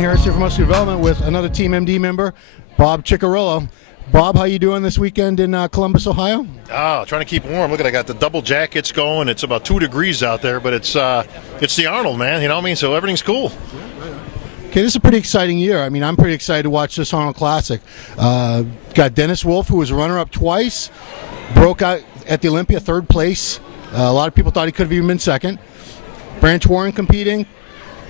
Harris here from Muscular Development with another Team MD member, Bob Cicherillo. Bob, how you doing this weekend in Columbus, Ohio? Oh, trying to keep warm. Look at, I got the double jackets going. It's about 2 degrees out there, but it's the Arnold, man. You know what I mean? So everything's cool. Okay, this is a pretty exciting year. I mean, I'm pretty excited to watch this Arnold Classic. Got Dennis Wolf, who was runner-up twice, broke out at the Olympia, 3rd place. A lot of people thought he could have even been 2nd. Branch Warren competing,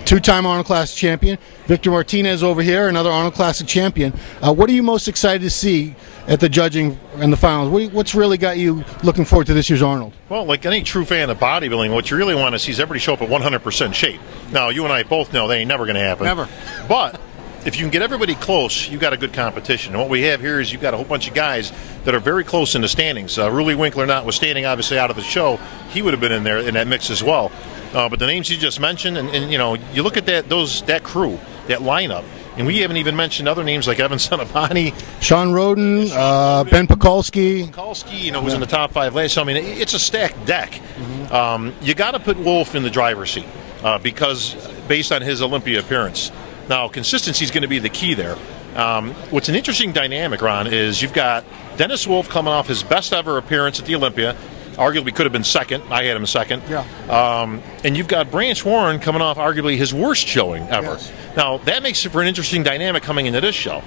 2-time Arnold Classic champion. Victor Martinez over here, another Arnold Classic champion. What are you most excited to see at the judging and the finals? What's really got you looking forward to this year's Arnold? Well, like any true fan of bodybuilding, what you really want to see is everybody show up at 100% shape. Now, you and I both know that ain't never going to happen. Never. But if you can get everybody close, you've got a good competition. And what we have here is you've got a whole bunch of guys that are very close in the standings. Ruly Winkler notwithstanding, obviously out of the show, he would have been in there in that mix as well. But the names you just mentioned, and you know, you look at that crew, that lineup, and we haven't even mentioned other names like Evan Sanabani, Sean Roden, Ben Pekulski. You know, who's in the top 5 last. So I mean, it's a stacked deck. You got to put Wolf in the driver's seat because based on his Olympia appearance. Now, consistency is going to be the key there. What's an interesting dynamic, Ron, is you've got Dennis Wolf coming off his best ever appearance at the Olympia. Arguably could have been 2nd. I had him 2nd. Yeah. And you've got Branch Warren coming off arguably his worst showing ever. Yes. Now, that makes it for an interesting dynamic coming into this show.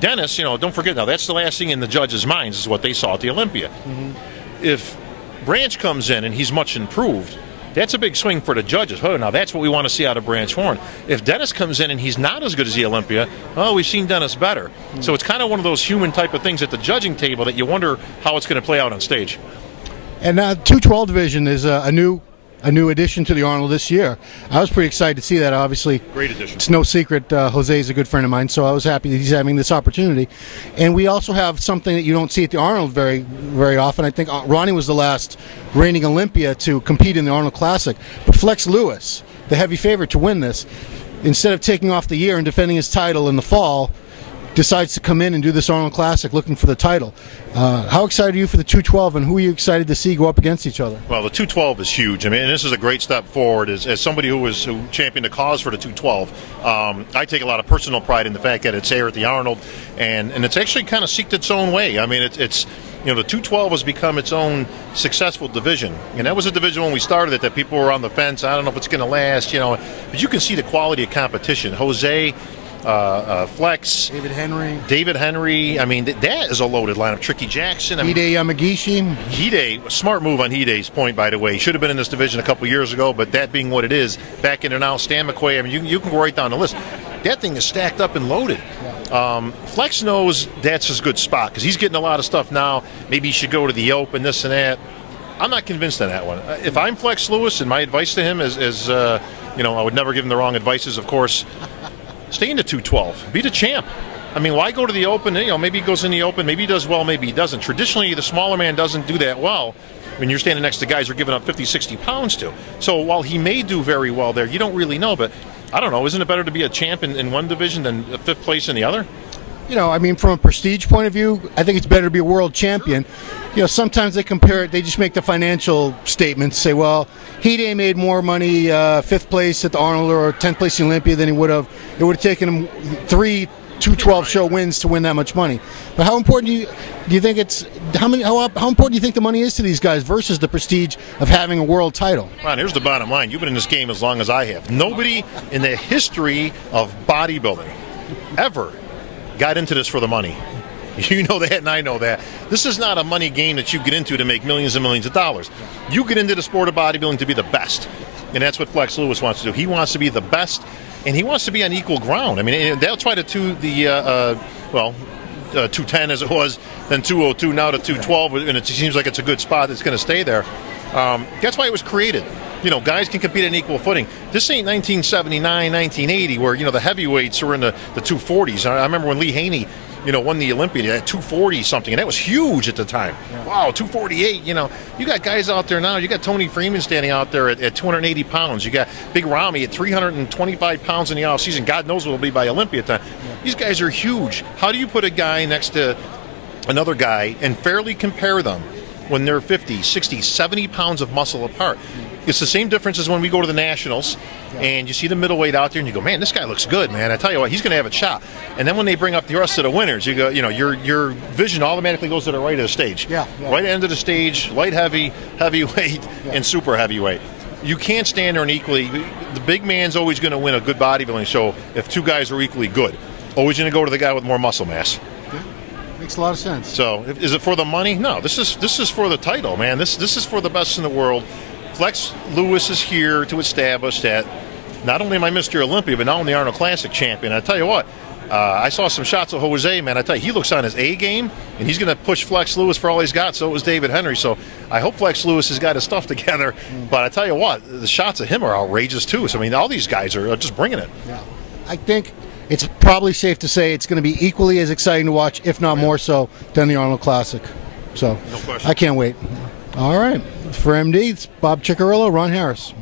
Dennis, you know, don't forget now, that's the last thing in the judges' minds is what they saw at the Olympia. If Branch comes in and he's much improved, that's a big swing for the judges. Oh, now that's what we want to see out of Branch Warren. If Dennis comes in and he's not as good as the Olympia, well, we've seen Dennis better. So it's kind of one of those human type of things at the judging table that you wonder how it's going to play out on stage. And 212 division is a new addition to the Arnold this year. I was pretty excited to see that. Obviously, great addition. It's no secret Jose is a good friend of mine, so I was happy that he's having this opportunity. And we also have something that you don't see at the Arnold very, very often. I think Ronnie was the last reigning Olympia to compete in the Arnold Classic. But Flex Lewis, the heavy favorite to win this, instead of taking off the year and defending his title in the fall, decides to come in and do this Arnold Classic looking for the title. How excited are you for the 212, and who are you excited to see go up against each other? Well, the 212 is huge. I mean, and this is a great step forward. As somebody who championed the cause for the 212, I take a lot of personal pride in the fact that it's here at the Arnold, and it's actually kind of seeked its own way. I mean, it's you know, the 212 has become its own successful division, and that was a division when we started it that people were on the fence. I don't know if it's going to last, you know, but you can see the quality of competition. Jose, Flex, David Henry. I mean, that is a loaded lineup. Tricky Jackson. Hide Yamagishi. Hide, smart move on Hide's point, by the way. He should have been in this division a couple years ago, but that being what it is, back in there now. Stan McQuay. I mean, you can go right down the list. That thing is stacked up and loaded. Flex knows that's his good spot because he's getting a lot of stuff now. Maybe he should go to the Open, this and that. I'm not convinced on that one. If I'm Flex Lewis, and my advice to him is you know, I would never give him the wrong advices, of course. Stay in the 212. Be the champ. I mean, why go to the Open? You know, maybe he goes in the Open. Maybe he does well. Maybe he doesn't. Traditionally, the smaller man doesn't do that well when you're standing next to guys who are giving up 50, 60 pounds to. So while he may do very well there, you don't really know. But I don't know. Isn't it better to be a champ in one division than 5th place in the other? You know, I mean, from a prestige point of view, I think it's better to be a world champion. You know, sometimes they compare it, they just make the financial statements, say, well, Hide made more money 5th place at the Arnold or 10th place in Olympia than he would have. It would have taken him 3 212 show wins to win that much money. But how important do you think it's how important do you think the money is to these guys versus the prestige of having a world title? Ron, here's the bottom line. You've been in this game as long as I have. Nobody in the history of bodybuilding ever got into this for the money. You know that, and I know that. This is not a money game that you get into to make millions and millions of dollars. You get into the sport of bodybuilding to be the best, and that's what Flex Lewis wants to do. He wants to be the best, and he wants to be on equal ground. I mean, that's why the 210 as it was, then 202, now to 212, and it seems like it's a good spot. It's going to stay there. That's why it was created. You know, guys can compete on equal footing. This ain't 1979, 1980, where, you know, the heavyweights were in the 240s. I remember when Lee Haney, you know, won the Olympia at 240 something, and that was huge at the time. Yeah. Wow, 248. You know, you got guys out there now. You got Tony Freeman standing out there at 280 pounds. You got Big Ramy at 325 pounds in the offseason. God knows what it'll be by Olympia time. Yeah. These guys are huge. How do you put a guy next to another guy and fairly compare them when they're 50, 60, 70 pounds of muscle apart. It's the same difference as when we go to the Nationals and you see the middleweight out there and you go, man, this guy looks good, man. I tell you what, he's going to have a shot. And then when they bring up the rest of the winners, you go, you know, your vision automatically goes to the right of the stage. Right end of the stage, light heavy, heavyweight, and super heavyweight. You can't stand there and equally. The big man's always going to win a good bodybuilding show if two guys are equally good. Always going to go to the guy with more muscle mass. Makes a lot of sense. So, is it for the money? No, this is for the title, man. This is for the best in the world. Flex Lewis is here to establish that not only am I Mr. Olympia, but not only Arnold Classic champion. I tell you what, I saw some shots of Jose, man. I tell you, he looks on his A game, and he's going to push Flex Lewis for all he's got. So was David Henry. So I hope Flex Lewis has got his stuff together. But I tell you what, the shots of him are outrageous too. So I mean, all these guys are just bringing it. Yeah, I think it's probably safe to say it's going to be equally as exciting to watch, if not more so, than the Arnold Classic. So no question. I can't wait. All right. For MD, it's Bob Cicherillo, Ron Harris.